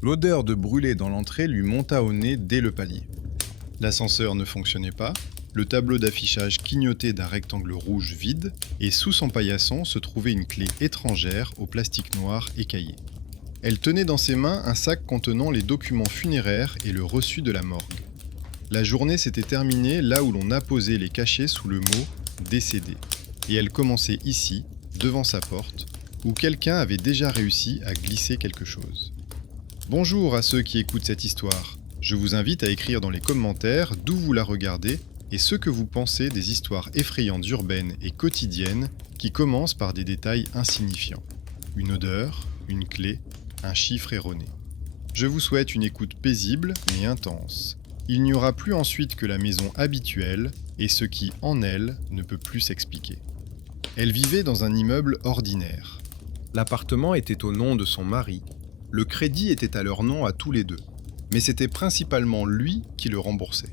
L'odeur de brûlé dans l'entrée lui monta au nez dès le palier. L'ascenseur ne fonctionnait pas, le tableau d'affichage clignotait d'un rectangle rouge vide, et sous son paillasson se trouvait une clé étrangère au plastique noir écaillé. Elle tenait dans ses mains un sac contenant les documents funéraires et le reçu de la morgue. La journée s'était terminée là où l'on apposait les cachets sous le mot « décédé », et elle commençait ici, devant sa porte, où quelqu'un avait déjà réussi à glisser quelque chose. Bonjour à ceux qui écoutent cette histoire. Je vous invite à écrire dans les commentaires d'où vous la regardez et ce que vous pensez des histoires effrayantes urbaines et quotidiennes qui commencent par des détails insignifiants. Une odeur, une clé, un chiffre erroné. Je vous souhaite une écoute paisible mais intense. Il n'y aura plus ensuite que la maison habituelle et ce qui, en elle, ne peut plus s'expliquer. Elle vivait dans un immeuble ordinaire. L'appartement était au nom de son mari. Le crédit était à leur nom à tous les deux. Mais c'était principalement lui qui le remboursait.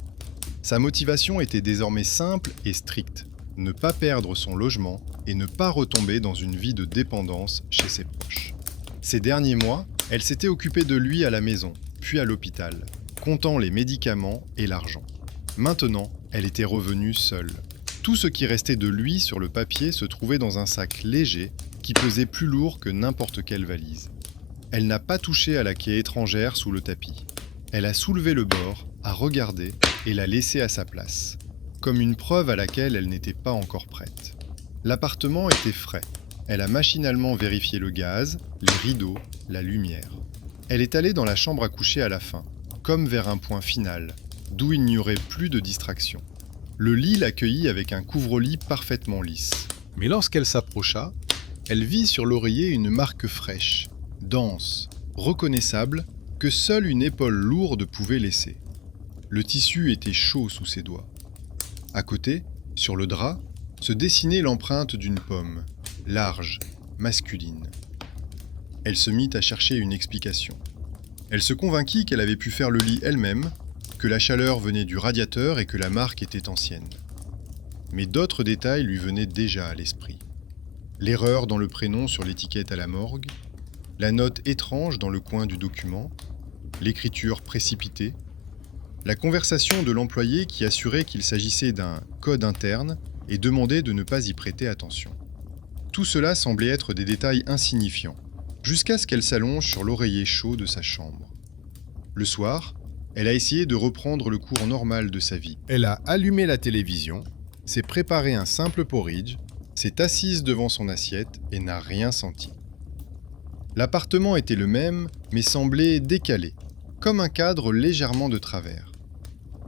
Sa motivation était désormais simple et stricte. Ne pas perdre son logement et ne pas retomber dans une vie de dépendance chez ses proches. Ces derniers mois, elle s'était occupée de lui à la maison, puis à l'hôpital, comptant les médicaments et l'argent. Maintenant, elle était revenue seule. Tout ce qui restait de lui sur le papier se trouvait dans un sac léger qui pesait plus lourd que n'importe quelle valise. Elle n'a pas touché à la clé étrangère sous le tapis. Elle a soulevé le bord, a regardé et l'a laissé à sa place, comme une preuve à laquelle elle n'était pas encore prête. L'appartement était frais. Elle a machinalement vérifié le gaz, les rideaux, la lumière. Elle est allée dans la chambre à coucher à la fin, comme vers un point final, d'où il n'y aurait plus de distraction. Le lit l'accueillit avec un couvre-lit parfaitement lisse. Mais lorsqu'elle s'approcha, elle vit sur l'oreiller une marque fraîche, dense, reconnaissable, que seule une épaule lourde pouvait laisser. Le tissu était chaud sous ses doigts. À côté, sur le drap, se dessinait l'empreinte d'une pomme, large, masculine. Elle se mit à chercher une explication. Elle se convainquit qu'elle avait pu faire le lit elle-même, que la chaleur venait du radiateur et que la marque était ancienne. Mais d'autres détails lui venaient déjà à l'esprit. L'erreur dans le prénom sur l'étiquette à la morgue, la note étrange dans le coin du document, l'écriture précipitée, la conversation de l'employé qui assurait qu'il s'agissait d'un code interne et demandait de ne pas y prêter attention. Tout cela semblait être des détails insignifiants, jusqu'à ce qu'elle s'allonge sur l'oreiller chaud de sa chambre. Le soir, elle a essayé de reprendre le cours normal de sa vie. Elle a allumé la télévision, s'est préparé un simple porridge, s'est assise devant son assiette et n'a rien senti. L'appartement était le même, mais semblait décalé, comme un cadre légèrement de travers.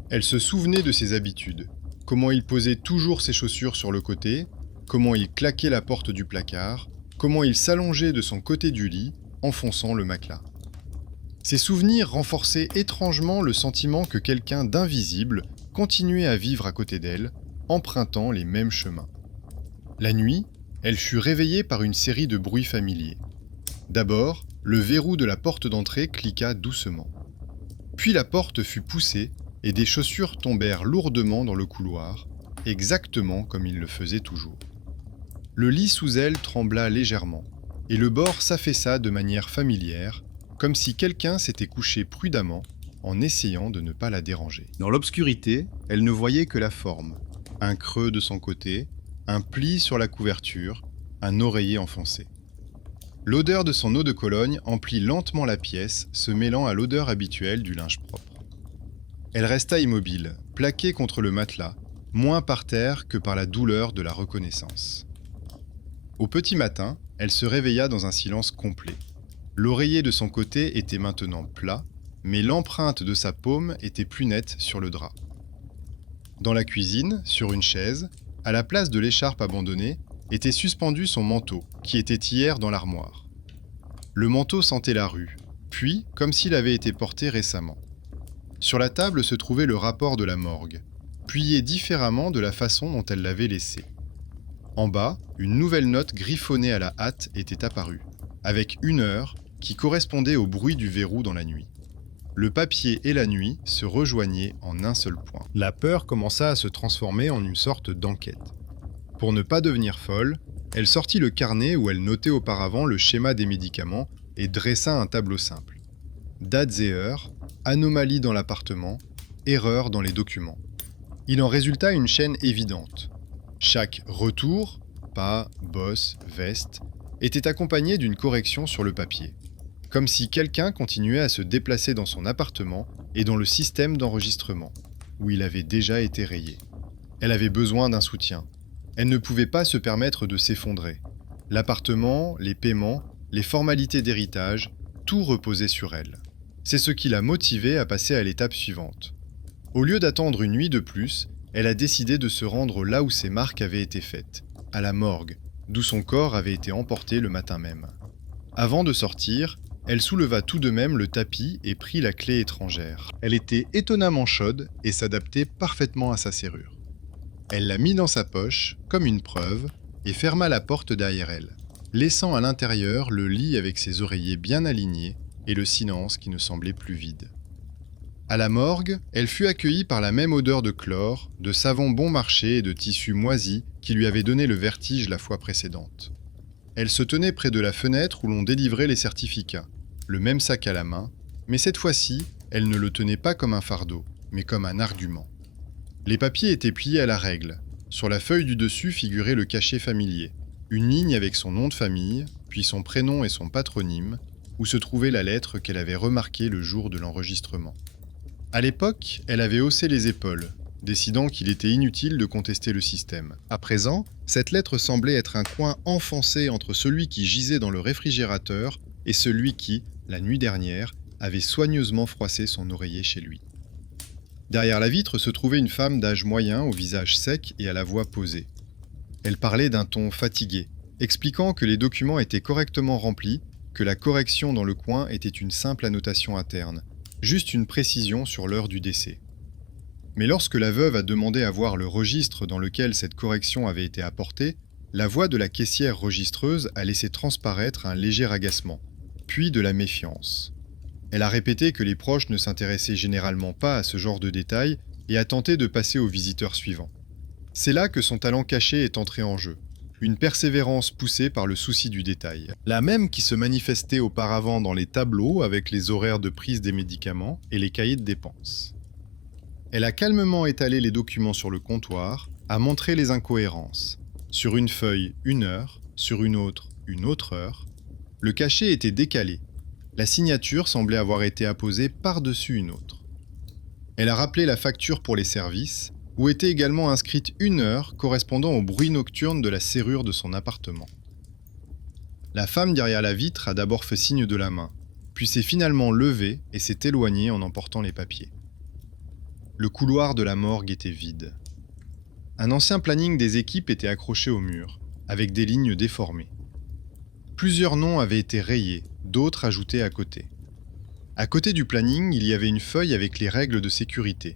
Elle se souvenait de ses habitudes, comment il posait toujours ses chaussures sur le côté, comment il claquait la porte du placard, comment il s'allongeait de son côté du lit, enfonçant le matelas. Ces souvenirs renforçaient étrangement le sentiment que quelqu'un d'invisible continuait à vivre à côté d'elle, empruntant les mêmes chemins. La nuit, elle fut réveillée par une série de bruits familiers. D'abord, le verrou de la porte d'entrée cliqua doucement. Puis la porte fut poussée et des chaussures tombèrent lourdement dans le couloir, exactement comme il le faisait toujours. Le lit sous elle trembla légèrement, et le bord s'affaissa de manière familière, comme si quelqu'un s'était couché prudemment en essayant de ne pas la déranger. Dans l'obscurité, elle ne voyait que la forme, un creux de son côté, un pli sur la couverture, un oreiller enfoncé. L'odeur de son eau de Cologne emplit lentement la pièce, se mêlant à l'odeur habituelle du linge propre. Elle resta immobile, plaquée contre le matelas, moins par terre que par la douleur de la reconnaissance. Au petit matin, elle se réveilla dans un silence complet. L'oreiller de son côté était maintenant plat, mais l'empreinte de sa paume était plus nette sur le drap. Dans la cuisine, sur une chaise, à la place de l'écharpe abandonnée, était suspendu son manteau, qui était hier dans l'armoire. Le manteau sentait la rue, puis comme s'il avait été porté récemment. Sur la table se trouvait le rapport de la morgue, plié différemment de la façon dont elle l'avait laissé. En bas, une nouvelle note griffonnée à la hâte était apparue, avec une heure qui correspondait au bruit du verrou dans la nuit. Le papier et la nuit se rejoignaient en un seul point. La peur commença à se transformer en une sorte d'enquête. Pour ne pas devenir folle, elle sortit le carnet où elle notait auparavant le schéma des médicaments et dressa un tableau simple. dates et heures, anomalies dans l'appartement, erreurs dans les documents. Il en résulta une chaîne évidente. Chaque retour, pas, bosse, veste, était accompagné d'une correction sur le papier. Comme si quelqu'un continuait à se déplacer dans son appartement et dans le système d'enregistrement, où il avait déjà été rayé. Elle avait besoin d'un soutien. Elle ne pouvait pas se permettre de s'effondrer. L'appartement, les paiements, les formalités d'héritage, tout reposait sur elle. C'est ce qui l'a motivée à passer à l'étape suivante. Au lieu d'attendre une nuit de plus, elle a décidé de se rendre là où ses marques avaient été faites, à la morgue, d'où son corps avait été emporté le matin même. Avant de sortir, elle souleva tout de même le tapis et prit la clé étrangère. Elle était étonnamment chaude et s'adaptait parfaitement à sa serrure. Elle la mit dans sa poche, comme une preuve, et ferma la porte derrière elle, laissant à l'intérieur le lit avec ses oreillers bien alignés et le silence qui ne semblait plus vide. À la morgue, elle fut accueillie par la même odeur de chlore, de savon bon marché et de tissu moisi qui lui avait donné le vertige la fois précédente. Elle se tenait près de la fenêtre où l'on délivrait les certificats, le même sac à la main, mais cette fois-ci, elle ne le tenait pas comme un fardeau, mais comme un argument. Les papiers étaient pliés à la règle. Sur la feuille du dessus figurait le cachet familier, une ligne avec son nom de famille, puis son prénom et son patronyme, où se trouvait la lettre qu'elle avait remarquée le jour de l'enregistrement. À l'époque, elle avait haussé les épaules, décidant qu'il était inutile de contester le système. À présent, cette lettre semblait être un coin enfoncé entre celui qui gisait dans le réfrigérateur et celui qui, la nuit dernière, avait soigneusement froissé son oreiller chez lui. Derrière la vitre se trouvait une femme d'âge moyen au visage sec et à la voix posée. Elle parlait d'un ton fatigué, expliquant que les documents étaient correctement remplis, que la correction dans le coin était une simple annotation interne, juste une précision sur l'heure du décès. Mais lorsque la veuve a demandé à voir le registre dans lequel cette correction avait été apportée, la voix de la caissière registreuse a laissé transparaître un léger agacement, puis de la méfiance. Elle a répété que les proches ne s'intéressaient généralement pas à ce genre de détails et a tenté de passer au visiteur suivant. C'est là que son talent caché est entré en jeu, une persévérance poussée par le souci du détail. La même qui se manifestait auparavant dans les tableaux avec les horaires de prise des médicaments et les cahiers de dépenses. Elle a calmement étalé les documents sur le comptoir, a montré les incohérences. Sur une feuille, 1 heure, sur une autre heure. Le cachet était décalé. La signature semblait avoir été apposée par-dessus une autre. Elle a rappelé la facture pour les services, où était également inscrite 1 heure correspondant au bruit nocturne de la serrure de son appartement. La femme derrière la vitre a d'abord fait signe de la main, puis s'est finalement levée et s'est éloignée en emportant les papiers. Le couloir de la morgue était vide. Un ancien planning des équipes était accroché au mur, avec des lignes déformées. Plusieurs noms avaient été rayés, d'autres ajoutés à côté. À côté du planning, il y avait une feuille avec les règles de sécurité.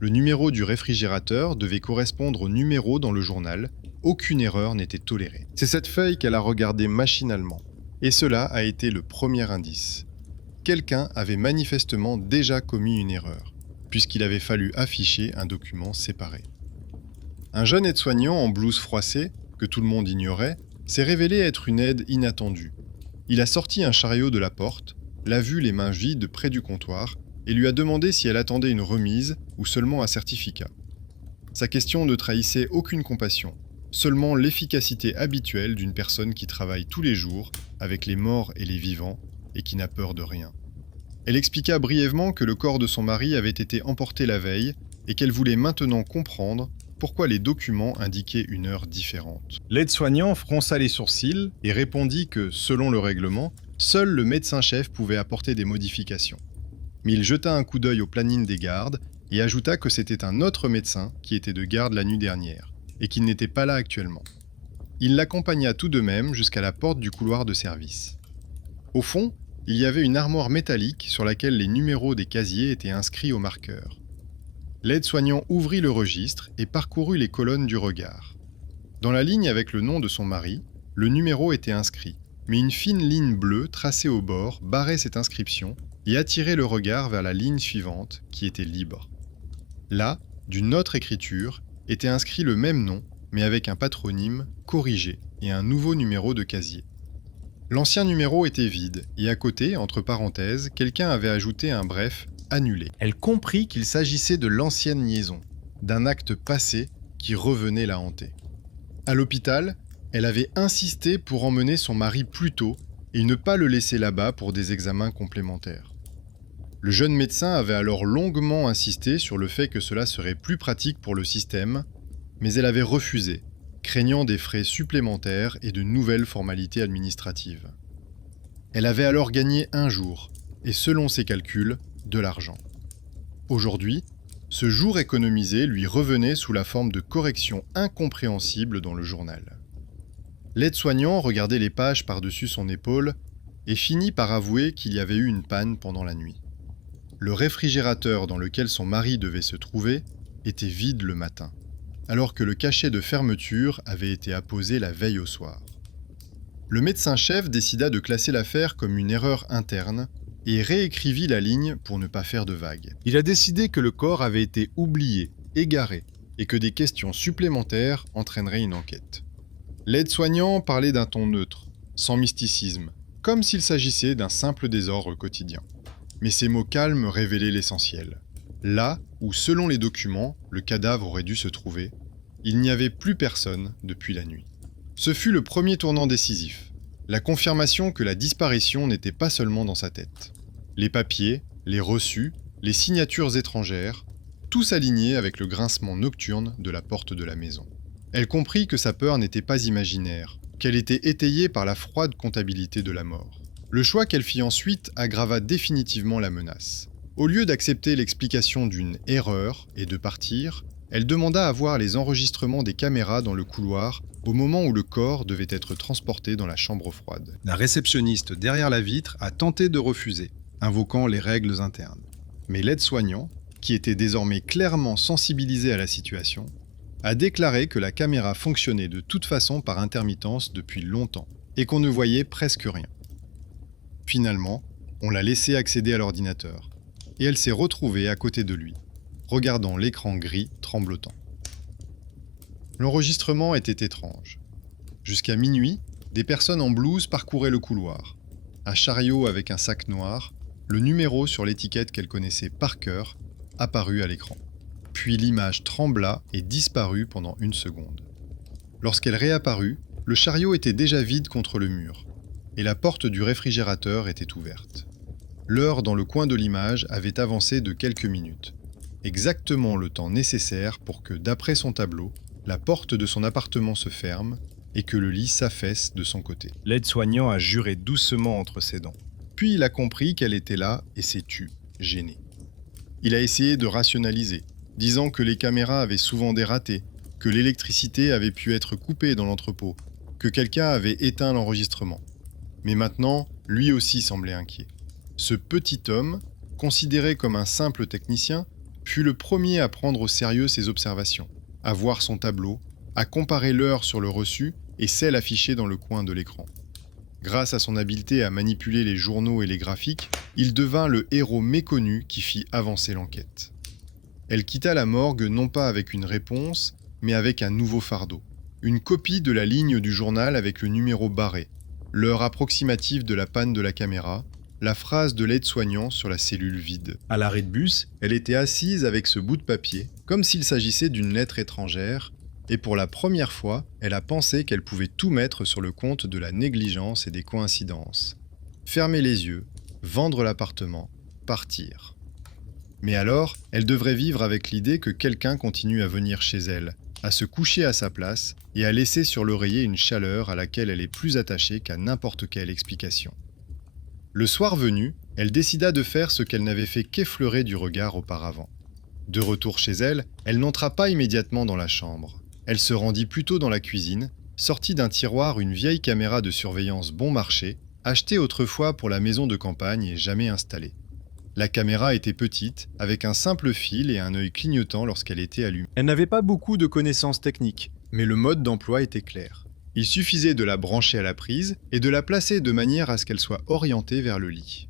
Le numéro du réfrigérateur devait correspondre au numéro dans le journal. Aucune erreur n'était tolérée. C'est cette feuille qu'elle a regardée machinalement. Et cela a été le premier indice. Quelqu'un avait manifestement déjà commis une erreur, puisqu'il avait fallu afficher un document séparé. Un jeune aide-soignant en blouse froissée, que tout le monde ignorait, s'est révélé être une aide inattendue. Il a sorti un chariot de la porte, l'a vu les mains vides près du comptoir et lui a demandé si elle attendait une remise ou seulement un certificat. Sa question ne trahissait aucune compassion, seulement l'efficacité habituelle d'une personne qui travaille tous les jours avec les morts et les vivants et qui n'a peur de rien. Elle expliqua brièvement que le corps de son mari avait été emporté la veille et qu'elle voulait maintenant comprendre pourquoi les documents indiquaient une heure différente. L'aide-soignant fronça les sourcils et répondit que, selon le règlement, seul le médecin-chef pouvait apporter des modifications. Mais il jeta un coup d'œil au planning des gardes et ajouta que c'était un autre médecin qui était de garde la nuit dernière et qu'il n'était pas là actuellement. Il l'accompagna tout de même jusqu'à la porte du couloir de service. Au fond, il y avait une armoire métallique sur laquelle les numéros des casiers étaient inscrits au marqueur. L'aide-soignant ouvrit le registre et parcourut les colonnes du regard. Dans la ligne avec le nom de son mari, le numéro était inscrit, mais une fine ligne bleue tracée au bord barrait cette inscription et attirait le regard vers la ligne suivante, qui était libre. Là, d'une autre écriture, était inscrit le même nom, mais avec un patronyme corrigé et un nouveau numéro de casier. L'ancien numéro était vide, et à côté, entre parenthèses, quelqu'un avait ajouté un bref « annulé ». Elle comprit qu'il s'agissait de l'ancienne liaison, d'un acte passé qui revenait la hanter. À l'hôpital, elle avait insisté pour emmener son mari plus tôt et ne pas le laisser là-bas pour des examens complémentaires. Le jeune médecin avait alors longuement insisté sur le fait que cela serait plus pratique pour le système, mais elle avait refusé, craignant des frais supplémentaires et de nouvelles formalités administratives. Elle avait alors gagné un jour, et selon ses calculs, de l'argent. Aujourd'hui, ce jour économisé lui revenait sous la forme de corrections incompréhensibles dans le journal. L'aide-soignant regardait les pages par-dessus son épaule et finit par avouer qu'il y avait eu une panne pendant la nuit. Le réfrigérateur dans lequel son mari devait se trouver était vide le matin, alors que le cachet de fermeture avait été apposé la veille au soir. Le médecin-chef décida de classer l'affaire comme une erreur interne et réécrivit la ligne pour ne pas faire de vagues. Il a décidé que le corps avait été oublié, égaré, et que des questions supplémentaires entraîneraient une enquête. L'aide-soignant parlait d'un ton neutre, sans mysticisme, comme s'il s'agissait d'un simple désordre quotidien. Mais ces mots calmes révélaient l'essentiel. Là où, selon les documents, le cadavre aurait dû se trouver, il n'y avait plus personne depuis la nuit. Ce fut le premier tournant décisif, la confirmation que la disparition n'était pas seulement dans sa tête. Les papiers, les reçus, les signatures étrangères, tout s'alignait avec le grincement nocturne de la porte de la maison. Elle comprit que sa peur n'était pas imaginaire, qu'elle était étayée par la froide comptabilité de la mort. Le choix qu'elle fit ensuite aggrava définitivement la menace. Au lieu d'accepter l'explication d'une erreur et de partir, elle demanda à voir les enregistrements des caméras dans le couloir au moment où le corps devait être transporté dans la chambre froide. La réceptionniste derrière la vitre a tenté de refuser, invoquant les règles internes. Mais l'aide-soignant, qui était désormais clairement sensibilisé à la situation, a déclaré que la caméra fonctionnait de toute façon par intermittence depuis longtemps et qu'on ne voyait presque rien. Finalement, on l'a laissé accéder à l'ordinateur et elle s'est retrouvée à côté de lui, regardant l'écran gris tremblotant. L'enregistrement était étrange. Jusqu'à minuit, des personnes en blouse parcouraient le couloir. Un chariot avec un sac noir, le numéro sur l'étiquette qu'elle connaissait par cœur, apparut à l'écran. Puis l'image trembla et disparut pendant 1 seconde. Lorsqu'elle réapparut, le chariot était déjà vide contre le mur, et la porte du réfrigérateur était ouverte. L'heure dans le coin de l'image avait avancé de quelques minutes, exactement le temps nécessaire pour que, d'après son tableau, la porte de son appartement se ferme et que le lit s'affaisse de son côté. L'aide-soignant a juré doucement entre ses dents. Puis il a compris qu'elle était là et s'est tu, gêné. Il a essayé de rationaliser, disant que les caméras avaient souvent des ratés, que l'électricité avait pu être coupée dans l'entrepôt, que quelqu'un avait éteint l'enregistrement. Mais maintenant, lui aussi semblait inquiet. Ce petit homme, considéré comme un simple technicien, fut le premier à prendre au sérieux ses observations, à voir son tableau, à comparer l'heure sur le reçu et celle affichée dans le coin de l'écran. Grâce à son habileté à manipuler les journaux et les graphiques, il devint le héros méconnu qui fit avancer l'enquête. Elle quitta la morgue non pas avec une réponse, mais avec un nouveau fardeau. Une copie de la ligne du journal avec le numéro barré, l'heure approximative de la panne de la caméra, la phrase de l'aide-soignant sur la cellule vide. À l'arrêt de bus, elle était assise avec ce bout de papier, comme s'il s'agissait d'une lettre étrangère, et pour la première fois, elle a pensé qu'elle pouvait tout mettre sur le compte de la négligence et des coïncidences. Fermer les yeux, vendre l'appartement, partir. Mais alors, elle devrait vivre avec l'idée que quelqu'un continue à venir chez elle, à se coucher à sa place et à laisser sur l'oreiller une chaleur à laquelle elle est plus attachée qu'à n'importe quelle explication. Le soir venu, elle décida de faire ce qu'elle n'avait fait qu'effleurer du regard auparavant. De retour chez elle, elle n'entra pas immédiatement dans la chambre. Elle se rendit plutôt dans la cuisine, sortit d'un tiroir une vieille caméra de surveillance bon marché, achetée autrefois pour la maison de campagne et jamais installée. La caméra était petite, avec un simple fil et un œil clignotant lorsqu'elle était allumée. Elle n'avait pas beaucoup de connaissances techniques, mais le mode d'emploi était clair. Il suffisait de la brancher à la prise et de la placer de manière à ce qu'elle soit orientée vers le lit.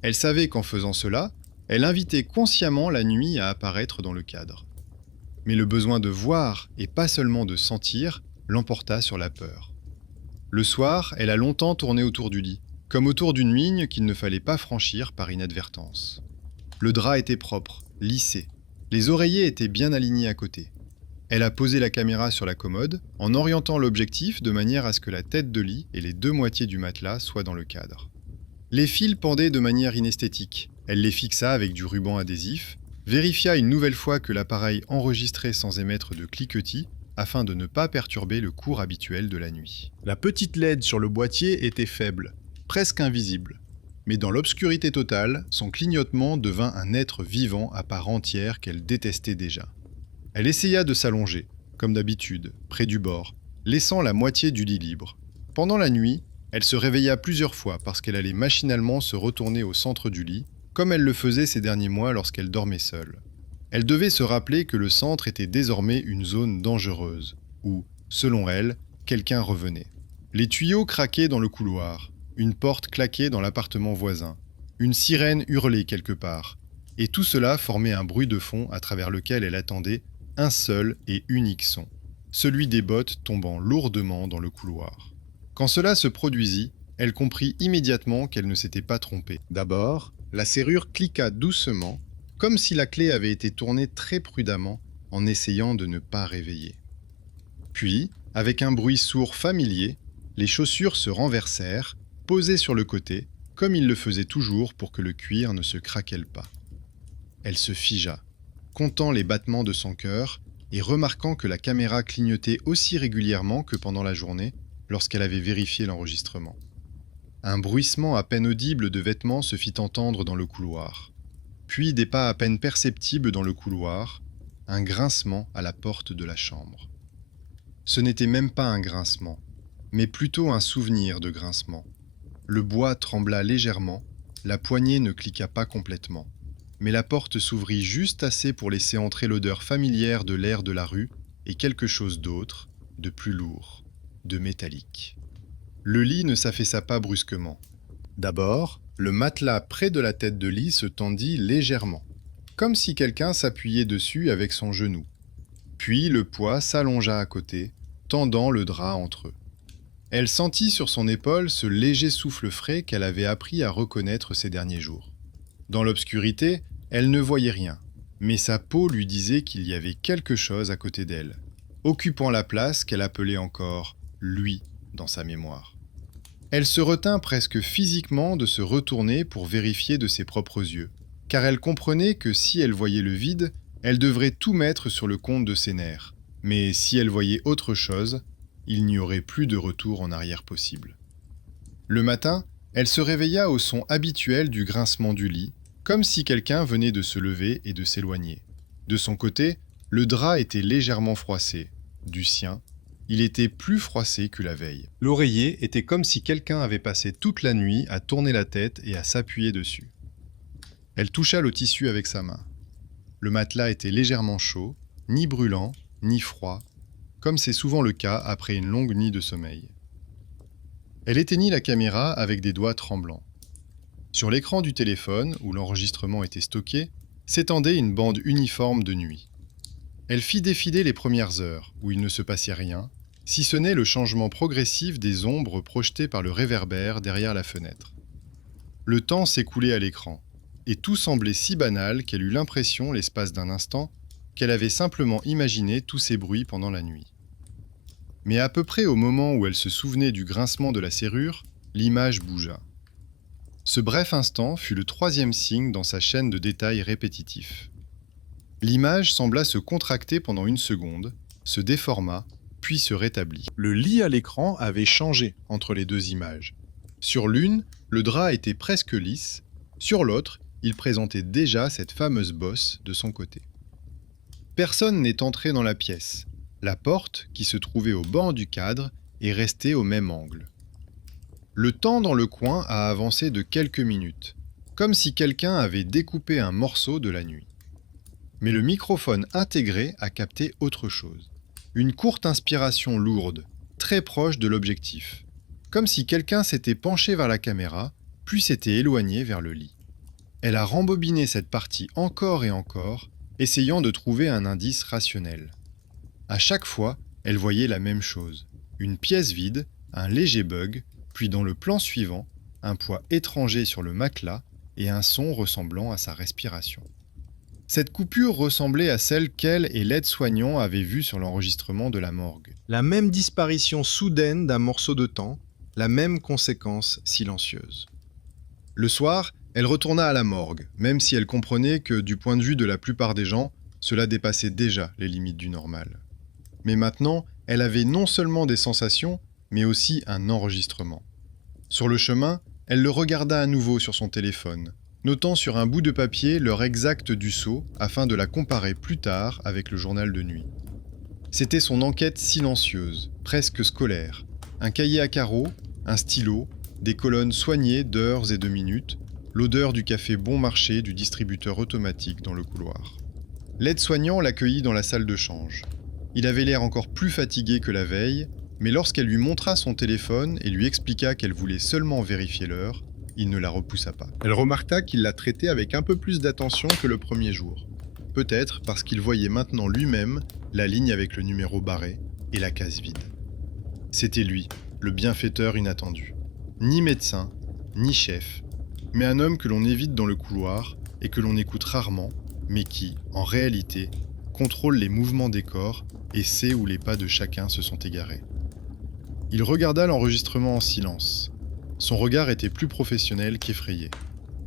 Elle savait qu'en faisant cela, elle invitait consciemment la nuit à apparaître dans le cadre. Mais le besoin de voir, et pas seulement de sentir, l'emporta sur la peur. Le soir, elle a longtemps tourné autour du lit, comme autour d'une ligne qu'il ne fallait pas franchir par inadvertance. Le drap était propre, lissé. Les oreillers étaient bien alignés à côté. Elle a posé la caméra sur la commode, en orientant l'objectif de manière à ce que la tête de lit et les deux moitiés du matelas soient dans le cadre. Les fils pendaient de manière inesthétique. Elle les fixa avec du ruban adhésif, vérifia une nouvelle fois que l'appareil enregistrait sans émettre de cliquetis, afin de ne pas perturber le cours habituel de la nuit. La petite LED sur le boîtier était faible, presque invisible. Mais dans l'obscurité totale, son clignotement devint un être vivant à part entière qu'elle détestait déjà. Elle essaya de s'allonger, comme d'habitude, près du bord, laissant la moitié du lit libre. Pendant la nuit, elle se réveilla plusieurs fois parce qu'elle allait machinalement se retourner au centre du lit, comme elle le faisait ces derniers mois lorsqu'elle dormait seule. Elle devait se rappeler que le centre était désormais une zone dangereuse, où, selon elle, quelqu'un revenait. Les tuyaux craquaient dans le couloir, une porte claquait dans l'appartement voisin, une sirène hurlait quelque part, et tout cela formait un bruit de fond à travers lequel elle attendait un seul et unique son, celui des bottes tombant lourdement dans le couloir. Quand cela se produisit, elle comprit immédiatement qu'elle ne s'était pas trompée. D'abord, la serrure cliqua doucement, comme si la clé avait été tournée très prudemment en essayant de ne pas réveiller. Puis, avec un bruit sourd familier, les chaussures se renversèrent, posées sur le côté, comme il le faisait toujours pour que le cuir ne se craquelle pas. Elle se figea, comptant les battements de son cœur et remarquant que la caméra clignotait aussi régulièrement que pendant la journée lorsqu'elle avait vérifié l'enregistrement. Un bruissement à peine audible de vêtements se fit entendre dans le couloir, puis des pas à peine perceptibles dans le couloir, un grincement à la porte de la chambre. Ce n'était même pas un grincement, mais plutôt un souvenir de grincement. Le bois trembla légèrement, la poignée ne cliqua pas complètement. Mais la porte s'ouvrit juste assez pour laisser entrer l'odeur familière de l'air de la rue et quelque chose d'autre, de plus lourd, de métallique. Le lit ne s'affaissa pas brusquement. D'abord, le matelas près de la tête de lit se tendit légèrement, comme si quelqu'un s'appuyait dessus avec son genou. Puis le poids s'allongea à côté, tendant le drap entre eux. Elle sentit sur son épaule ce léger souffle frais qu'elle avait appris à reconnaître ces derniers jours. Dans l'obscurité, elle ne voyait rien, mais sa peau lui disait qu'il y avait quelque chose à côté d'elle, occupant la place qu'elle appelait encore « lui » dans sa mémoire. Elle se retint presque physiquement de se retourner pour vérifier de ses propres yeux, car elle comprenait que si elle voyait le vide, elle devrait tout mettre sur le compte de ses nerfs, mais si elle voyait autre chose, il n'y aurait plus de retour en arrière possible. Le matin, elle se réveilla au son habituel du grincement du lit, comme si quelqu'un venait de se lever et de s'éloigner. De son côté, le drap était légèrement froissé. Du sien, il était plus froissé que la veille. L'oreiller était comme si quelqu'un avait passé toute la nuit à tourner la tête et à s'appuyer dessus. Elle toucha le tissu avec sa main. Le matelas était légèrement chaud, ni brûlant, ni froid, comme c'est souvent le cas après une longue nuit de sommeil. Elle éteignit la caméra avec des doigts tremblants. Sur l'écran du téléphone, où l'enregistrement était stocké, s'étendait une bande uniforme de nuit. Elle fit défiler les premières heures, où il ne se passait rien, si ce n'est le changement progressif des ombres projetées par le réverbère derrière la fenêtre. Le temps s'écoulait à l'écran, et tout semblait si banal qu'elle eut l'impression, l'espace d'un instant, qu'elle avait simplement imaginé tous ces bruits pendant la nuit. Mais à peu près au moment où elle se souvenait du grincement de la serrure, l'image bougea. Ce bref instant fut le troisième signe dans sa chaîne de détails répétitifs. L'image sembla se contracter pendant une seconde, se déforma, puis se rétablit. Le lit à l'écran avait changé entre les deux images. Sur l'une, le drap était presque lisse, sur l'autre, il présentait déjà cette fameuse bosse de son côté. Personne n'est entré dans la pièce. La porte, qui se trouvait au bord du cadre, est restée au même angle. Le temps dans le coin a avancé de quelques minutes, comme si quelqu'un avait découpé un morceau de la nuit. Mais le microphone intégré a capté autre chose. Une courte inspiration lourde, très proche de l'objectif. Comme si quelqu'un s'était penché vers la caméra, puis s'était éloigné vers le lit. Elle a rembobiné cette partie encore et encore, essayant de trouver un indice rationnel. À chaque fois, elle voyait la même chose. Une pièce vide, un léger bug, puis dans le plan suivant, un poids étranger sur le matelas et un son ressemblant à sa respiration. Cette coupure ressemblait à celle qu'elle et l'aide-soignant avaient vue sur l'enregistrement de la morgue. La même disparition soudaine d'un morceau de temps, la même conséquence silencieuse. Le soir, elle retourna à la morgue, même si elle comprenait que, du point de vue de la plupart des gens, cela dépassait déjà les limites du normal. Mais maintenant, elle avait non seulement des sensations, mais aussi un enregistrement. Sur le chemin, elle le regarda à nouveau sur son téléphone, notant sur un bout de papier l'heure exacte du saut afin de la comparer plus tard avec le journal de nuit. C'était son enquête silencieuse, presque scolaire. Un cahier à carreaux, un stylo, des colonnes soignées d'heures et de minutes, l'odeur du café bon marché du distributeur automatique dans le couloir. L'aide-soignant l'accueillit dans la salle de change. Il avait l'air encore plus fatigué que la veille, mais lorsqu'elle lui montra son téléphone et lui expliqua qu'elle voulait seulement vérifier l'heure, il ne la repoussa pas. Elle remarqua qu'il la traitait avec un peu plus d'attention que le premier jour. Peut-être parce qu'il voyait maintenant lui-même la ligne avec le numéro barré et la case vide. C'était lui, le bienfaiteur inattendu. Ni médecin, ni chef, mais un homme que l'on évite dans le couloir et que l'on écoute rarement, mais qui, en réalité, contrôle les mouvements des corps et sait où les pas de chacun se sont égarés. Il regarda l'enregistrement en silence. Son regard était plus professionnel qu'effrayé.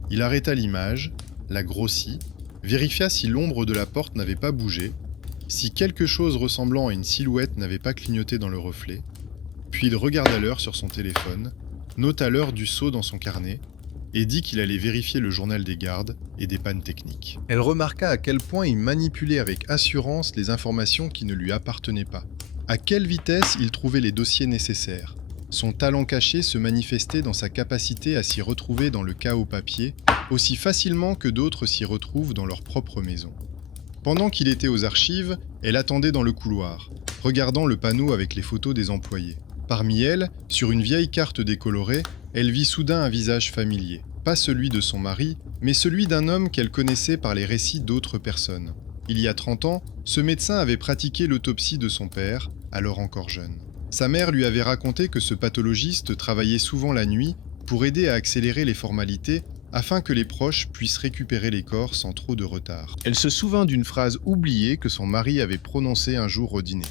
Il arrêta l'image, la grossit, vérifia si l'ombre de la porte n'avait pas bougé, si quelque chose ressemblant à une silhouette n'avait pas clignoté dans le reflet, puis il regarda l'heure sur son téléphone, nota l'heure du saut dans son carnet et dit qu'il allait vérifier le journal des gardes et des pannes techniques. Elle remarqua à quel point il manipulait avec assurance les informations qui ne lui appartenaient pas. À quelle vitesse il trouvait les dossiers nécessaires. Son talent caché se manifestait dans sa capacité à s'y retrouver dans le chaos papier, aussi facilement que d'autres s'y retrouvent dans leur propre maison. Pendant qu'il était aux archives, elle attendait dans le couloir, regardant le panneau avec les photos des employés. Parmi elles, sur une vieille carte décolorée, elle vit soudain un visage familier. Pas celui de son mari, mais celui d'un homme qu'elle connaissait par les récits d'autres personnes. Il y a 30 ans, ce médecin avait pratiqué l'autopsie de son père, alors encore jeune. Sa mère lui avait raconté que ce pathologiste travaillait souvent la nuit pour aider à accélérer les formalités afin que les proches puissent récupérer les corps sans trop de retard. Elle se souvint d'une phrase oubliée que son mari avait prononcée un jour au dîner.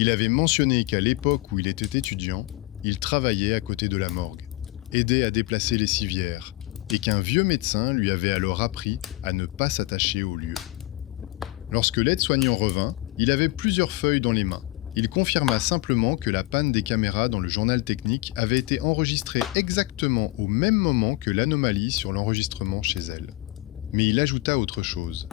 Il avait mentionné qu'à l'époque où il était étudiant, il travaillait à côté de la morgue, aidait à déplacer les civières, et qu'un vieux médecin lui avait alors appris à ne pas s'attacher au lieu. Lorsque l'aide-soignant revint, il avait plusieurs feuilles dans les mains. Il confirma simplement que la panne des caméras dans le journal technique avait été enregistrée exactement au même moment que l'anomalie sur l'enregistrement chez elle. Mais il ajouta autre chose.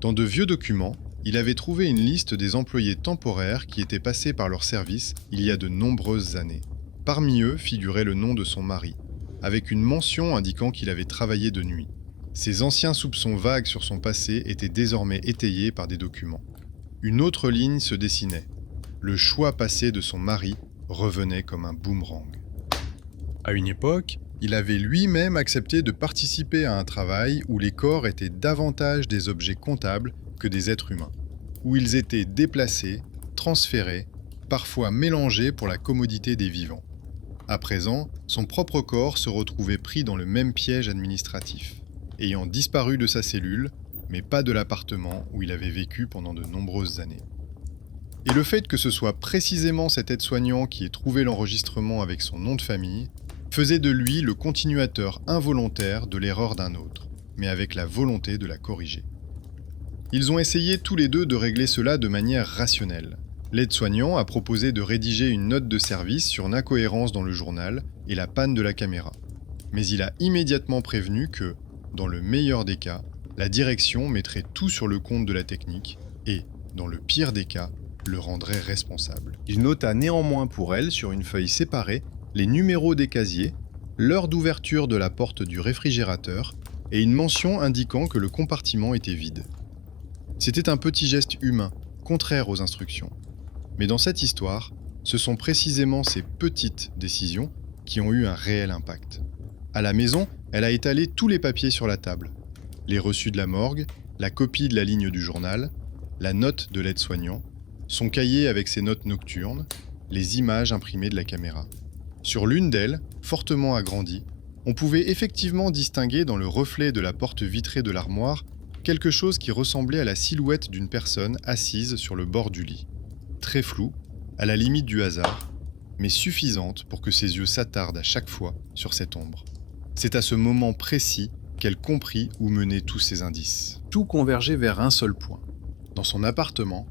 Dans de vieux documents, il avait trouvé une liste des employés temporaires qui étaient passés par leur service il y a de nombreuses années. Parmi eux figurait le nom de son mari, avec une mention indiquant qu'il avait travaillé de nuit. Ses anciens soupçons vagues sur son passé étaient désormais étayés par des documents. Une autre ligne se dessinait. Le choix passé de son mari revenait comme un boomerang. À une époque, il avait lui-même accepté de participer à un travail où les corps étaient davantage des objets comptables que des êtres humains, où ils étaient déplacés, transférés, parfois mélangés pour la commodité des vivants. À présent, son propre corps se retrouvait pris dans le même piège administratif, ayant disparu de sa cellule, mais pas de l'appartement où il avait vécu pendant de nombreuses années. Et le fait que ce soit précisément cet aide-soignant qui ait trouvé l'enregistrement avec son nom de famille faisait de lui le continuateur involontaire de l'erreur d'un autre, mais avec la volonté de la corriger. Ils ont essayé tous les deux de régler cela de manière rationnelle. L'aide-soignant a proposé de rédiger une note de service sur l'incohérence dans le journal et la panne de la caméra. Mais il a immédiatement prévenu que, dans le meilleur des cas, la direction mettrait tout sur le compte de la technique et, dans le pire des cas, le rendrait responsable. Il nota néanmoins pour elle, sur une feuille séparée, les numéros des casiers, l'heure d'ouverture de la porte du réfrigérateur et une mention indiquant que le compartiment était vide. C'était un petit geste humain, contraire aux instructions. Mais dans cette histoire, ce sont précisément ces petites décisions qui ont eu un réel impact. À la maison, elle a étalé tous les papiers sur la table. Les reçus de la morgue, la copie de la ligne du journal, la note de l'aide-soignant, son cahier avec ses notes nocturnes, les images imprimées de la caméra. Sur l'une d'elles, fortement agrandie, on pouvait effectivement distinguer dans le reflet de la porte vitrée de l'armoire quelque chose qui ressemblait à la silhouette d'une personne assise sur le bord du lit. Très floue, à la limite du hasard, mais suffisante pour que ses yeux s'attardent à chaque fois sur cette ombre. C'est à ce moment précis qu'elle comprit où menaient tous ces indices. Tout convergeait vers un seul point. Dans son appartement,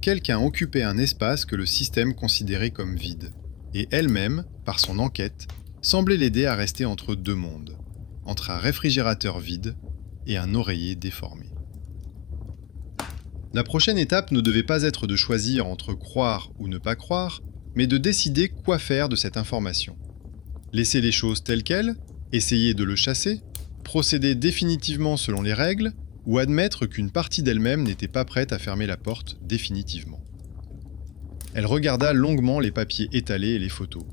quelqu'un occupait un espace que le système considérait comme vide. Et elle-même, par son enquête, semblait l'aider à rester entre deux mondes, entre un réfrigérateur vide et un oreiller déformé. La prochaine étape ne devait pas être de choisir entre croire ou ne pas croire, mais de décider quoi faire de cette information. Laisser les choses telles quelles, essayer de le chasser, procéder définitivement selon les règles, ou admettre qu'une partie d'elle-même n'était pas prête à fermer la porte définitivement. Elle regarda longuement les papiers étalés et les photos,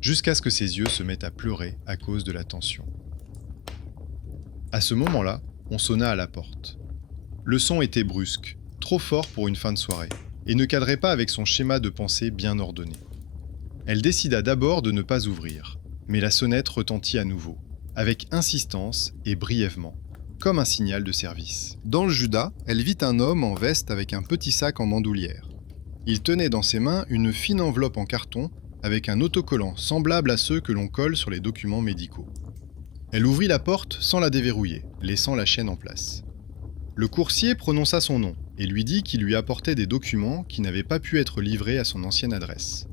jusqu'à ce que ses yeux se mettent à pleurer à cause de la tension. À ce moment-là, on sonna à la porte. Le son était brusque, trop fort pour une fin de soirée, et ne cadrait pas avec son schéma de pensée bien ordonné. Elle décida d'abord de ne pas ouvrir, mais la sonnette retentit à nouveau, avec insistance et brièvement, comme un signal de service. Dans le Judas, elle vit un homme en veste avec un petit sac en bandoulière. Il tenait dans ses mains une fine enveloppe en carton avec un autocollant semblable à ceux que l'on colle sur les documents médicaux. Elle ouvrit la porte sans la déverrouiller, laissant la chaîne en place. Le coursier prononça son nom et lui dit qu'il lui apportait des documents qui n'avaient pas pu être livrés à son ancienne adresse.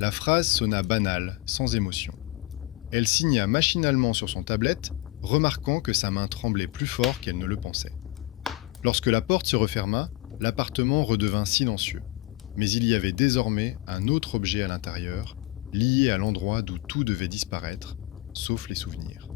La phrase sonna banale, sans émotion. Elle signa machinalement sur son tablette, remarquant que sa main tremblait plus fort qu'elle ne le pensait. Lorsque la porte se referma, l'appartement redevint silencieux. Mais il y avait désormais un autre objet à l'intérieur, lié à l'endroit d'où tout devait disparaître, sauf les souvenirs.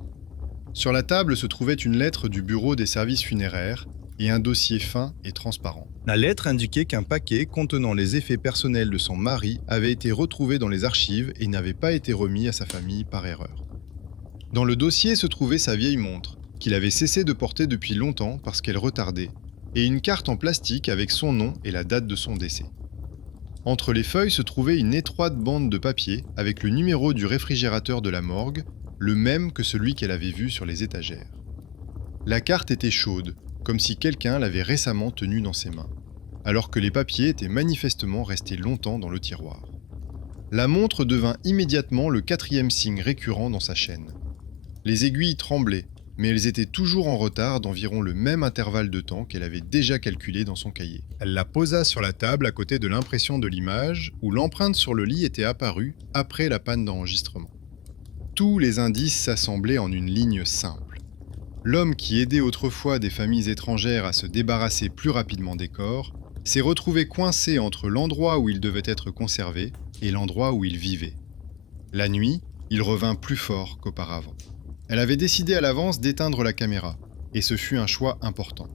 Sur la table se trouvait une lettre du bureau des services funéraires et un dossier fin et transparent. La lettre indiquait qu'un paquet contenant les effets personnels de son mari avait été retrouvé dans les archives et n'avait pas été remis à sa famille par erreur. Dans le dossier se trouvait sa vieille montre, qu'il avait cessé de porter depuis longtemps parce qu'elle retardait, et une carte en plastique avec son nom et la date de son décès. Entre les feuilles se trouvait une étroite bande de papier avec le numéro du réfrigérateur de la morgue, le même que celui qu'elle avait vu sur les étagères. La carte était chaude, comme si quelqu'un l'avait récemment tenue dans ses mains, alors que les papiers étaient manifestement restés longtemps dans le tiroir. La montre devint immédiatement le 4e signe récurrent dans sa chaîne. Les aiguilles tremblaient, mais elles étaient toujours en retard d'environ le même intervalle de temps qu'elle avait déjà calculé dans son cahier. Elle la posa sur la table à côté de l'impression de l'image, où l'empreinte sur le lit était apparue après la panne d'enregistrement. Tous les indices s'assemblaient en une ligne simple. L'homme qui aidait autrefois des familles étrangères à se débarrasser plus rapidement des corps s'est retrouvé coincé entre l'endroit où il devait être conservé et l'endroit où il vivait. La nuit, il revint plus fort qu'auparavant. Elle avait décidé à l'avance d'éteindre la caméra, et ce fut un choix important.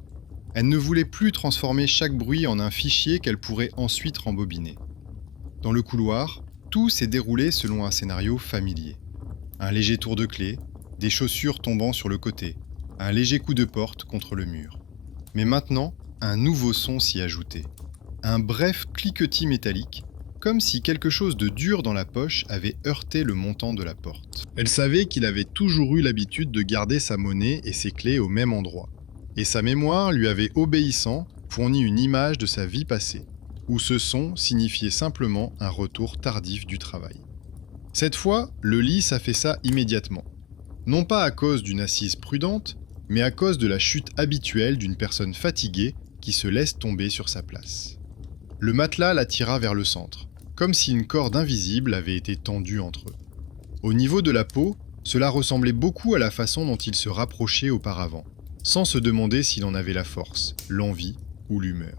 Elle ne voulait plus transformer chaque bruit en un fichier qu'elle pourrait ensuite rembobiner. Dans le couloir, tout s'est déroulé selon un scénario familier. Un léger tour de clé, des chaussures tombant sur le côté, un léger coup de porte contre le mur. Mais maintenant, un nouveau son s'y ajoutait. Un bref cliquetis métallique, comme si quelque chose de dur dans la poche avait heurté le montant de la porte. Elle savait qu'il avait toujours eu l'habitude de garder sa monnaie et ses clés au même endroit. Et sa mémoire lui avait obéissant fourni une image de sa vie passée, où ce son signifiait simplement un retour tardif du travail. Cette fois, le lit s'affaissa immédiatement. Non pas à cause d'une assise prudente, mais à cause de la chute habituelle d'une personne fatiguée qui se laisse tomber sur sa place. Le matelas la tira vers le centre, comme si une corde invisible avait été tendue entre eux. Au niveau de la peau, cela ressemblait beaucoup à la façon dont il se rapprochait auparavant, sans se demander s'il en avait la force, l'envie ou l'humeur.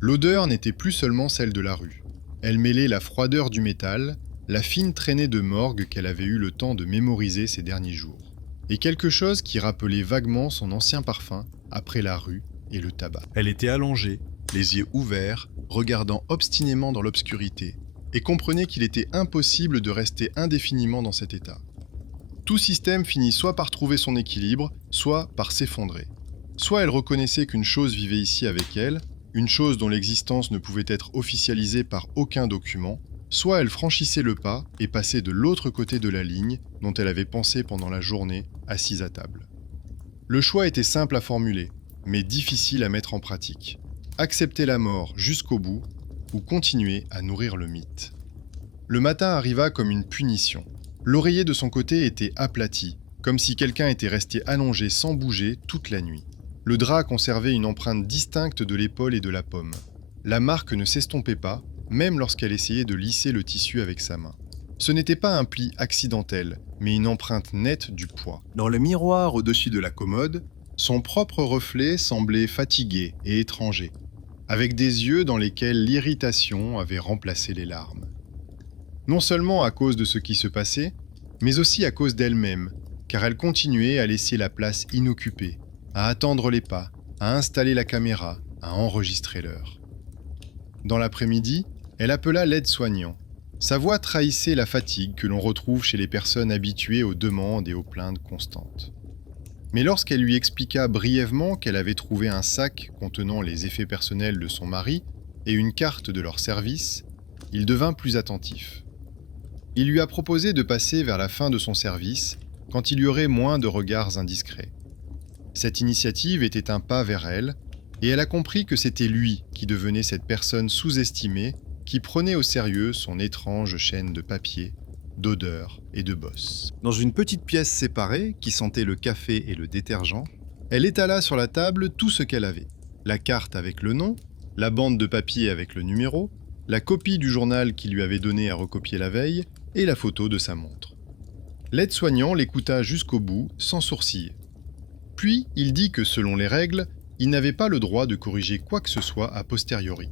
L'odeur n'était plus seulement celle de la rue. Elle mêlait la froideur du métal, la fine traînée de morgue qu'elle avait eu le temps de mémoriser ces derniers jours, et quelque chose qui rappelait vaguement son ancien parfum après la rue et le tabac. Elle était allongée, les yeux ouverts, regardant obstinément dans l'obscurité, et comprenait qu'il était impossible de rester indéfiniment dans cet état. Tout système finit soit par trouver son équilibre, soit par s'effondrer. Soit elle reconnaissait qu'une chose vivait ici avec elle, une chose dont l'existence ne pouvait être officialisée par aucun document, soit elle franchissait le pas et passait de l'autre côté de la ligne dont elle avait pensé pendant la journée, assise à table. Le choix était simple à formuler, mais difficile à mettre en pratique. Accepter la mort jusqu'au bout ou continuer à nourrir le mythe. Le matin arriva comme une punition. L'oreiller de son côté était aplati, comme si quelqu'un était resté allongé sans bouger toute la nuit. Le drap conservait une empreinte distincte de l'épaule et de la pomme. La marque ne s'estompait pas, même lorsqu'elle essayait de lisser le tissu avec sa main. Ce n'était pas un pli accidentel, mais une empreinte nette du poids. Dans le miroir au-dessus de la commode, son propre reflet semblait fatigué et étranger, avec des yeux dans lesquels l'irritation avait remplacé les larmes. Non seulement à cause de ce qui se passait, mais aussi à cause d'elle-même, car elle continuait à laisser la place inoccupée, à attendre les pas, à installer la caméra, à enregistrer l'heure. Dans l'après-midi, elle appela l'aide-soignant. Sa voix trahissait la fatigue que l'on retrouve chez les personnes habituées aux demandes et aux plaintes constantes. Mais lorsqu'elle lui expliqua brièvement qu'elle avait trouvé un sac contenant les effets personnels de son mari et une carte de leur service, il devint plus attentif. Il lui a proposé de passer vers la fin de son service, quand il y aurait moins de regards indiscrets. Cette initiative était un pas vers elle, et elle a compris que c'était lui qui devenait cette personne sous-estimée qui prenait au sérieux son étrange chaîne de papier, d'odeurs et de bosses. Dans une petite pièce séparée, qui sentait le café et le détergent, elle étala sur la table tout ce qu'elle avait. La carte avec le nom, la bande de papier avec le numéro, la copie du journal qu'il lui avait donné à recopier la veille, et la photo de sa montre. L'aide-soignant l'écouta jusqu'au bout, sans sourciller. Puis, il dit que selon les règles, il n'avait pas le droit de corriger quoi que ce soit a posteriori,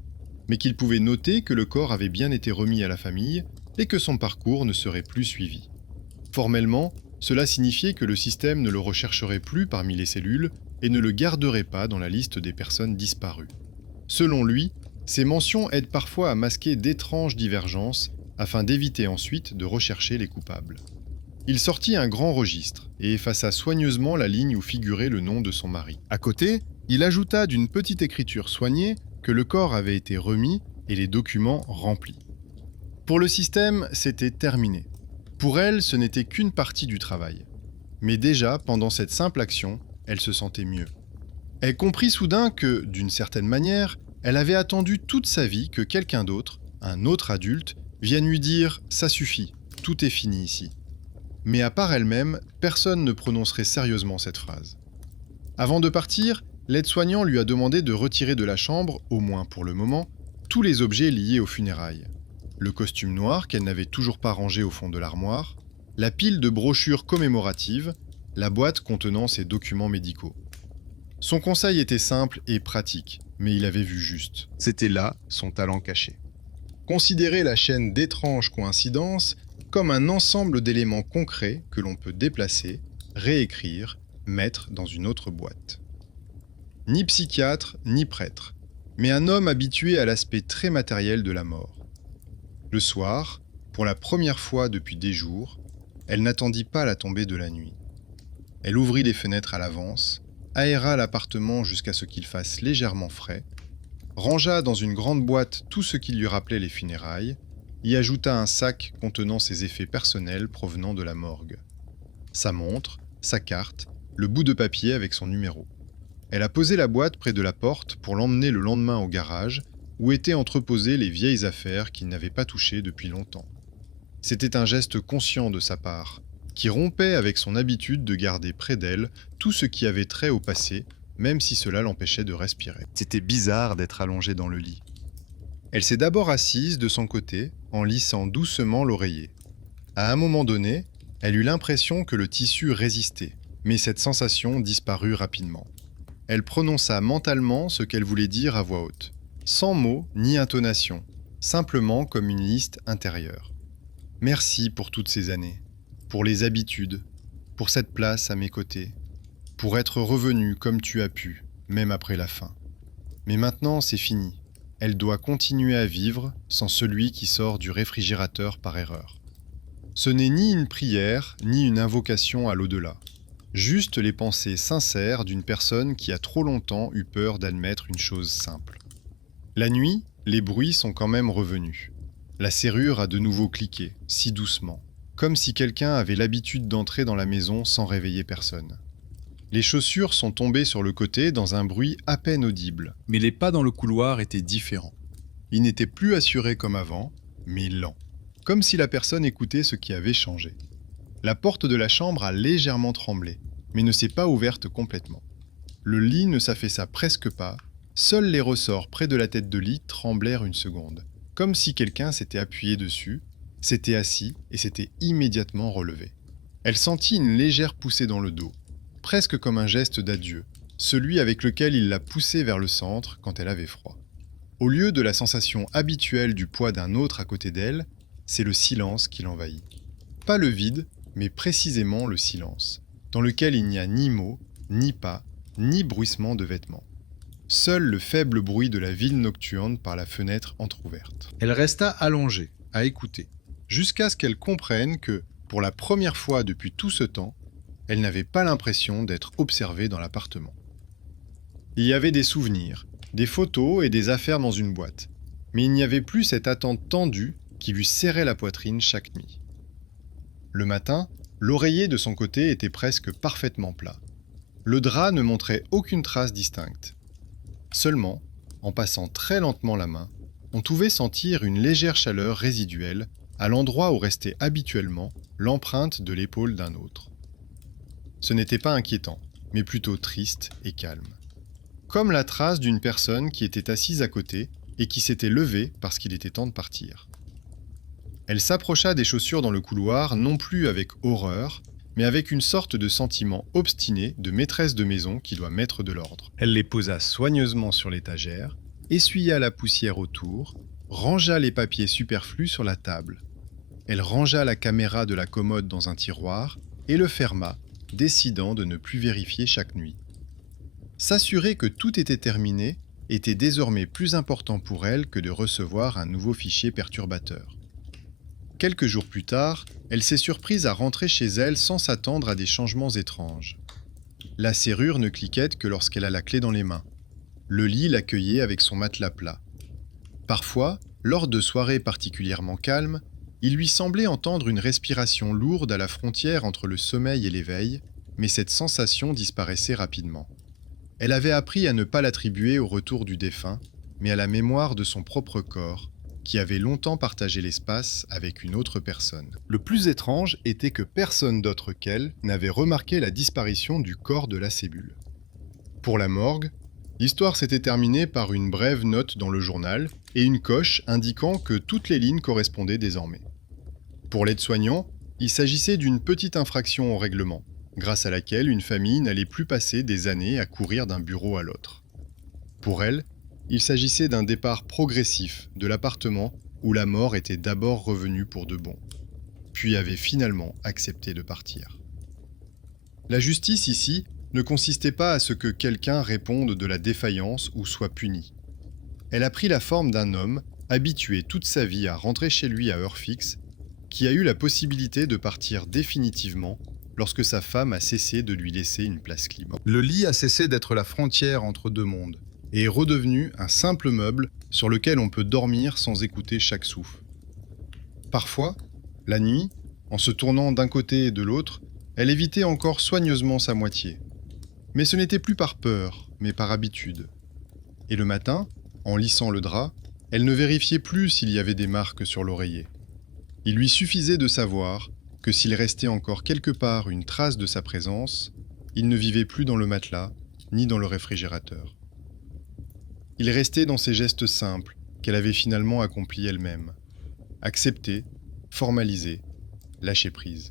mais qu'il pouvait noter que le corps avait bien été remis à la famille et que son parcours ne serait plus suivi. Formellement, cela signifiait que le système ne le rechercherait plus parmi les cellules et ne le garderait pas dans la liste des personnes disparues. Selon lui, ces mentions aident parfois à masquer d'étranges divergences afin d'éviter ensuite de rechercher les coupables. Il sortit un grand registre et effaça soigneusement la ligne où figurait le nom de son mari. À côté, il ajouta d'une petite écriture soignée que le corps avait été remis et les documents remplis. Pour le système, c'était terminé. Pour elle, ce n'était qu'une partie du travail. Mais déjà, pendant cette simple action, elle se sentait mieux. Elle comprit soudain que, d'une certaine manière, elle avait attendu toute sa vie que quelqu'un d'autre, un autre adulte, vienne lui dire « ça suffit, tout est fini ici ». Mais à part elle-même, personne ne prononcerait sérieusement cette phrase. Avant de partir, l'aide-soignant lui a demandé de retirer de la chambre, au moins pour le moment, tous les objets liés aux funérailles. Le costume noir qu'elle n'avait toujours pas rangé au fond de l'armoire, la pile de brochures commémoratives, la boîte contenant ses documents médicaux. Son conseil était simple et pratique, mais il avait vu juste. C'était là son talent caché. Considérer la chaîne d'étranges coïncidences comme un ensemble d'éléments concrets que l'on peut déplacer, réécrire, mettre dans une autre boîte. Ni psychiatre, ni prêtre, mais un homme habitué à l'aspect très matériel de la mort. Le soir, pour la première fois depuis des jours, elle n'attendit pas la tombée de la nuit. Elle ouvrit les fenêtres à l'avance, aéra l'appartement jusqu'à ce qu'il fasse légèrement frais, rangea dans une grande boîte tout ce qui lui rappelait les funérailles, y ajouta un sac contenant ses effets personnels provenant de la morgue. Sa montre, sa carte, le bout de papier avec son numéro. Elle a posé la boîte près de la porte pour l'emmener le lendemain au garage, où étaient entreposées les vieilles affaires qu'il n'avait pas touchées depuis longtemps. C'était un geste conscient de sa part, qui rompait avec son habitude de garder près d'elle tout ce qui avait trait au passé, même si cela l'empêchait de respirer. C'était bizarre d'être allongée dans le lit. Elle s'est d'abord assise de son côté, en lissant doucement l'oreiller. À un moment donné, elle eut l'impression que le tissu résistait, mais cette sensation disparut rapidement. Elle prononça mentalement ce qu'elle voulait dire à voix haute, sans mots ni intonation, simplement comme une liste intérieure. Merci pour toutes ces années, pour les habitudes, pour cette place à mes côtés, pour être revenue comme tu as pu, même après la fin. Mais maintenant, c'est fini. Elle doit continuer à vivre sans celui qui sort du réfrigérateur par erreur. Ce n'est ni une prière, ni une invocation à l'au-delà. Juste les pensées sincères d'une personne qui a trop longtemps eu peur d'admettre une chose simple. La nuit, les bruits sont quand même revenus. La serrure a de nouveau cliqué, si doucement, comme si quelqu'un avait l'habitude d'entrer dans la maison sans réveiller personne. Les chaussures sont tombées sur le côté dans un bruit à peine audible. Mais les pas dans le couloir étaient différents. Ils n'étaient plus assurés comme avant, mais lents, comme si la personne écoutait ce qui avait changé. La porte de la chambre a légèrement tremblé, mais ne s'est pas ouverte complètement. Le lit ne s'affaissa presque pas, seuls les ressorts près de la tête de lit tremblèrent une seconde, comme si quelqu'un s'était appuyé dessus, s'était assis et s'était immédiatement relevé. Elle sentit une légère poussée dans le dos, presque comme un geste d'adieu, celui avec lequel il la poussait vers le centre quand elle avait froid. Au lieu de la sensation habituelle du poids d'un autre à côté d'elle, c'est le silence qui l'envahit. Pas le vide, mais précisément le silence, dans lequel il n'y a ni mots, ni pas, ni bruissement de vêtements. Seul le faible bruit de la ville nocturne par la fenêtre entr'ouverte. Elle resta allongée, à écouter, jusqu'à ce qu'elle comprenne que, pour la première fois depuis tout ce temps, elle n'avait pas l'impression d'être observée dans l'appartement. Il y avait des souvenirs, des photos et des affaires dans une boîte, mais il n'y avait plus cette attente tendue qui lui serrait la poitrine chaque nuit. Le matin, l'oreiller de son côté était presque parfaitement plat. Le drap ne montrait aucune trace distincte. Seulement, en passant très lentement la main, on pouvait sentir une légère chaleur résiduelle à l'endroit où restait habituellement l'empreinte de l'épaule d'un autre. Ce n'était pas inquiétant, mais plutôt triste et calme. Comme la trace d'une personne qui était assise à côté et qui s'était levée parce qu'il était temps de partir. Elle s'approcha des chaussures dans le couloir non plus avec horreur, mais avec une sorte de sentiment obstiné de maîtresse de maison qui doit mettre de l'ordre. Elle les posa soigneusement sur l'étagère, essuya la poussière autour, rangea les papiers superflus sur la table. Elle rangea la caméra de la commode dans un tiroir et le ferma, décidant de ne plus vérifier chaque nuit. S'assurer que tout était terminé était désormais plus important pour elle que de recevoir un nouveau fichier perturbateur. Quelques jours plus tard, elle s'est surprise à rentrer chez elle sans s'attendre à des changements étranges. La serrure ne cliquait que lorsqu'elle a la clé dans les mains. Le lit l'accueillait avec son matelas plat. Parfois, lors de soirées particulièrement calmes, il lui semblait entendre une respiration lourde à la frontière entre le sommeil et l'éveil, mais cette sensation disparaissait rapidement. Elle avait appris à ne pas l'attribuer au retour du défunt, mais à la mémoire de son propre corps, qui avait longtemps partagé l'espace avec une autre personne. Le plus étrange était que personne d'autre qu'elle n'avait remarqué la disparition du corps de la cébule. Pour la morgue, l'histoire s'était terminée par une brève note dans le journal et une coche indiquant que toutes les lignes correspondaient désormais. Pour l'aide-soignant, il s'agissait d'une petite infraction au règlement, grâce à laquelle une famille n'allait plus passer des années à courir d'un bureau à l'autre. Pour elle, il s'agissait d'un départ progressif de l'appartement où la mort était d'abord revenue pour de bon, puis avait finalement accepté de partir. La justice ici ne consistait pas à ce que quelqu'un réponde de la défaillance ou soit puni. Elle a pris la forme d'un homme habitué toute sa vie à rentrer chez lui à heure fixe, qui a eu la possibilité de partir définitivement lorsque sa femme a cessé de lui laisser une place libre. Le lit a cessé d'être la frontière entre deux mondes et est redevenu un simple meuble sur lequel on peut dormir sans écouter chaque souffle. Parfois, la nuit, en se tournant d'un côté et de l'autre, elle évitait encore soigneusement sa moitié. Mais ce n'était plus par peur, mais par habitude. Et le matin, en lissant le drap, elle ne vérifiait plus s'il y avait des marques sur l'oreiller. Il lui suffisait de savoir que s'il restait encore quelque part une trace de sa présence, il ne vivait plus dans le matelas, ni dans le réfrigérateur. Il restait dans ces gestes simples qu'elle avait finalement accomplis elle-même. Accepter, formaliser, lâcher prise.